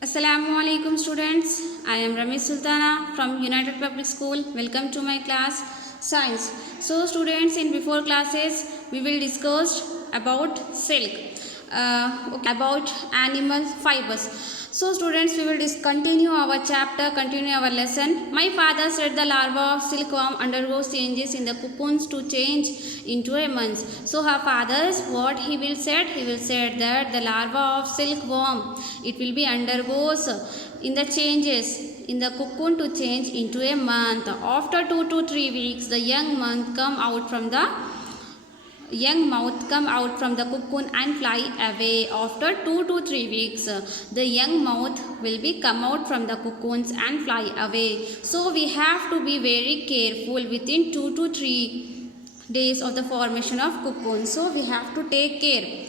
Assalamualaikum students. I am Ramesh Sultana from United Public School. Welcome to my class Science. So students, in before classes we will discuss about silk, about animal fibers. So students, we will continue our chapter, continue our lesson. My father said the larva of silkworm undergoes changes in the cocoons to change into a month. So her father's what he will say that the larva of silkworm, it will be undergoes in the changes in the cocoon to change into a month. After 2 to 3 weeks, the young mouth come out from the cocoon and fly away. After 2 to 3 weeks, the young mouth will be come out from the cocoons and fly away. So we have to be very careful within 2 to 3 days of the formation of cocoon. So we have to take care.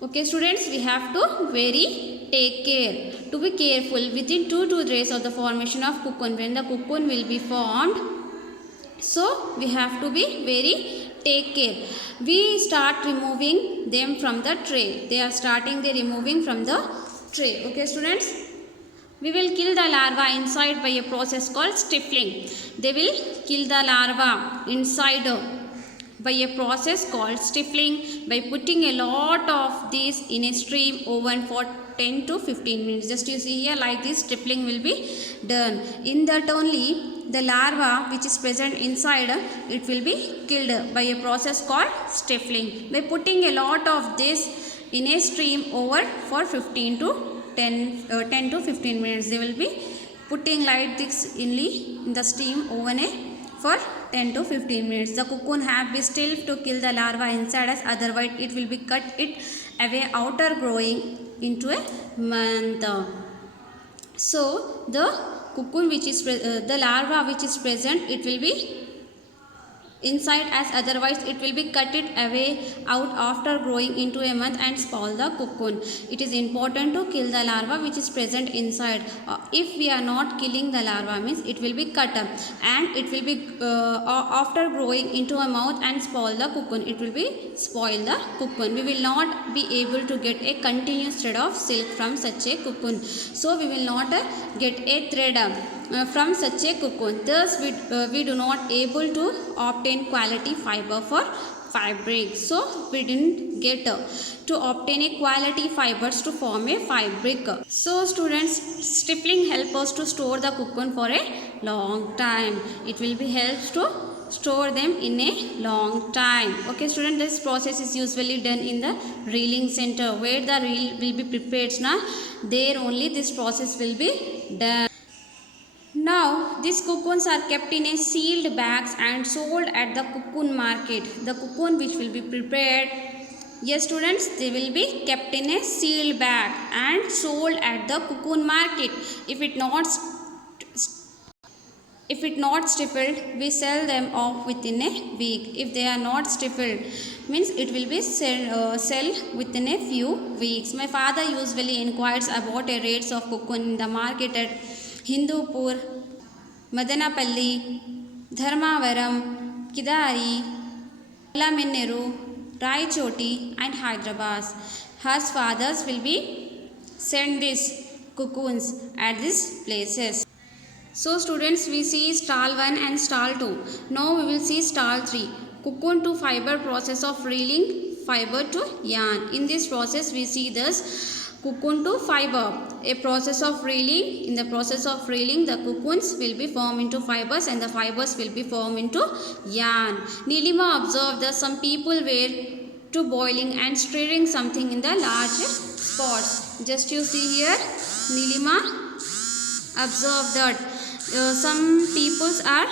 Okay students, we have to very take care to be careful within 2 to 3 days of the formation of cocoon. When the cocoon will be formed, so we have to be very take care. We start removing them from the tray. They are starting the removing from the tray. Okay students, we will kill the larva inside by a process called stifling. They will kill the larva inside by a process called stifling by putting a lot of these in a steam oven for 10 to 15 minutes. Just you see here, like this stifling will be done. In that only the larva which is present inside, it will be killed by a process called stifling. By putting a lot of this in a steam over for 10 to 15 minutes, they will be putting like this in the steam oven for 10 to 15 minutes. The cocoon have be still to kill the larva inside, as otherwise it will be cut it away outer growing into a month. So the cocoon which is the larva which is present, it will be inside, as otherwise it will be cut it away out after growing into a month and spoil the cocoon. It is important to kill the larva which is present inside. If we are not killing the larva, means it will be cut up and it will be after growing into a mouth and spoil the cocoon. It will be spoil the cocoon. We will not be able to get a continuous thread of silk from such a cocoon. So we will not get a thread from such a cocoon. Thus we do not able to obtain quality fiber for fabric. So we didn't get to obtain a quality fibers to form a fabric. So students, stippling help us to store the cocoon for a long time. It will be helps to store them in a long time. Okay student, this process is usually done in the reeling center, where the reel will be prepared. Now there only this process will be done. Now these cocoons are kept in a sealed bags and sold at the cocoon market. The cocoon which will be prepared, yes students, they will be kept in a sealed bag and sold at the cocoon market. If it not stippled, we sell them off within a week. If they are not stippled, means it will be sell within a few weeks. My father usually inquires about a rates of cocoon in the market at Hindupur, Madanapalli, Dharmavaram, Kidari, Lamenneru, Raichoti and Hyderabad. Her fathers will be send these cocoons at these places. So students, we see stall 1 and stall 2. Now we will see stall 3. Cocoon to fiber process of reeling fiber to yarn. In this process we see this cocoon to fiber, a process of reeling. In the process of reeling, the cocoons will be formed into fibers and the fibers will be formed into yarn. Nilima observed that some people were to boiling and stirring something in the large spots. Just you see here, Nilima observed that some peoples are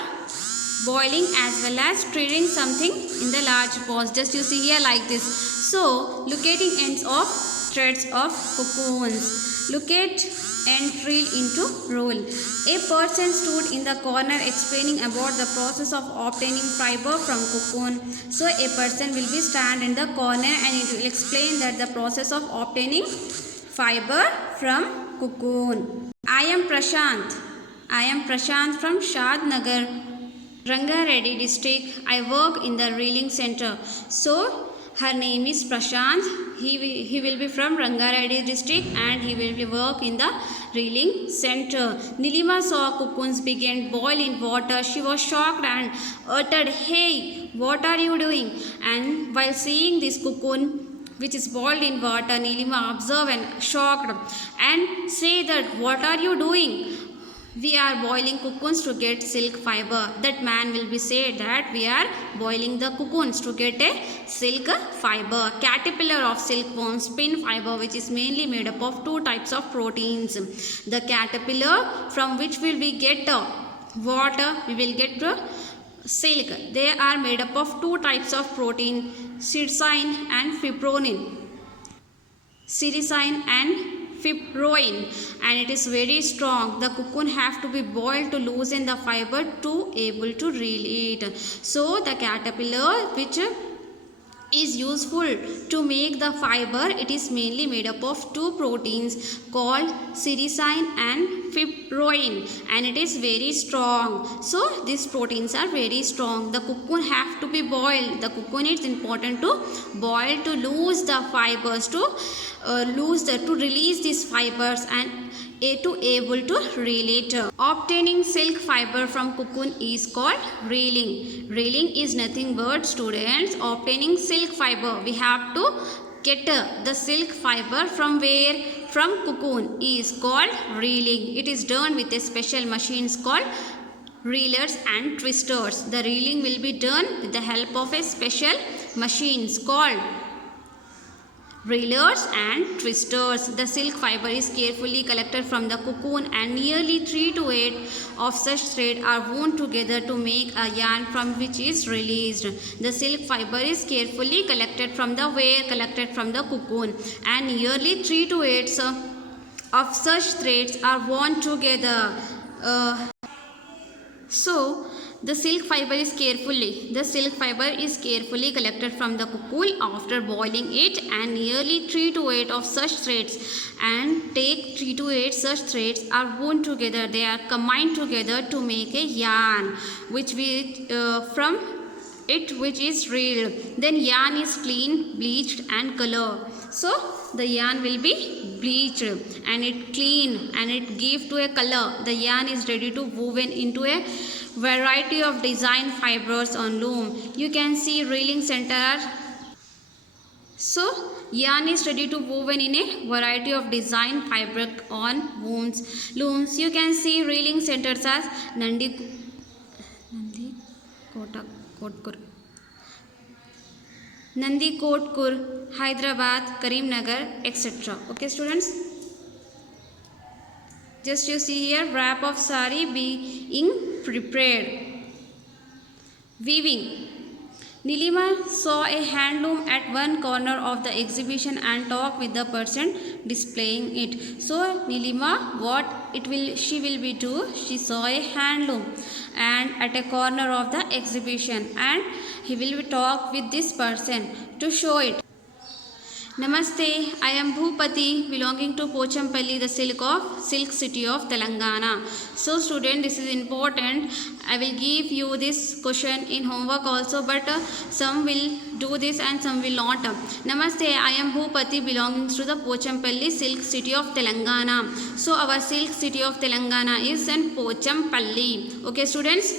boiling as well as stirring something in the large pots. Just you see here like this. So locating ends of threads of cocoons. Locate and reel into roll. A person stood in the corner explaining about the process of obtaining fiber from cocoon. So a person will be stand in the corner and it will explain that the process of obtaining fiber from cocoon. I am Prashant from Shad Nagar, Rangareddy district. I work in the reeling center. So her name is Prashant. he will be from Rangareddy district and he will be work in the reeling center. Nilima saw cocoons begin boil in water. She was shocked and uttered, "Hey, what are you doing?" And while seeing this cocoon which is boiled in water, Nilima observed and shocked and say that, "What are you doing?" "We are boiling cocoons to get silk fiber." That man will be said that we are boiling the cocoons to get a silk fiber. Caterpillar of silkworm spin fiber, which is mainly made up of two types of proteins. The caterpillar from which will we get what? We will get silk. They are made up of two types of protein, sericin and fipronil. Sericin and fipronil, and it is very strong. The cocoon have to be boiled to loosen the fiber to able to reel it. So the caterpillar which is useful to make the fiber, it is mainly made up of two proteins called sericin and fipronil, and it is very strong. So these proteins are very strong. The cocoon have to be boiled. The cocoon is important to boil to lose the fibers, to release these fibers and to able to reel it. Obtaining silk fiber from cocoon is called reeling. Reeling is nothing but, students, obtaining silk fiber. We have to get the silk fiber from where? From cocoon is called reeling. It is done with a special machines called reelers and twisters. The reeling will be done with the help of a special machines called reelers and twisters. The silk fiber is carefully collected from the cocoon and nearly 3 to 8 of such threads are wound together to make a yarn from which is released. The silk fiber is carefully collected from the where? Collected from the cocoon, and nearly 3 to 8 of such threads are wound together. So the silk fiber is carefully collected from the cocoon after boiling it, and nearly 3 to 8 of such threads, and take 3 to 8 such threads are wound together. They are combined together to make a yarn which we from it which is reeled. Then yarn is clean, bleached and colored. So the yarn will be bleached and it clean and it give to a color. The yarn is ready to woven into a variety of design fibers on loom. You can see reeling center. So yarn is ready to woven in a variety of design fabric on looms. You can see reeling centers as Nandikotkur, Hyderabad, Karimnagar, etc. Okay, students. Just you see here, wrap of sari being prepared. Weaving. Nilima saw a handloom at one corner of the exhibition and talked with the person displaying it. So Nilima, she will be do? She saw a handloom and at a corner of the exhibition, and he will be talk with this person to show it. Namaste, I am Bhupati, belonging to Pochampalli, the silk city of Telangana. So student, this is important. I will give you this question in homework also, but some will do this and some will not. Namaste, I am Bhupati, belonging to the Pochampalli, silk city of Telangana. So our silk city of Telangana is in Pochampalli. Okay students.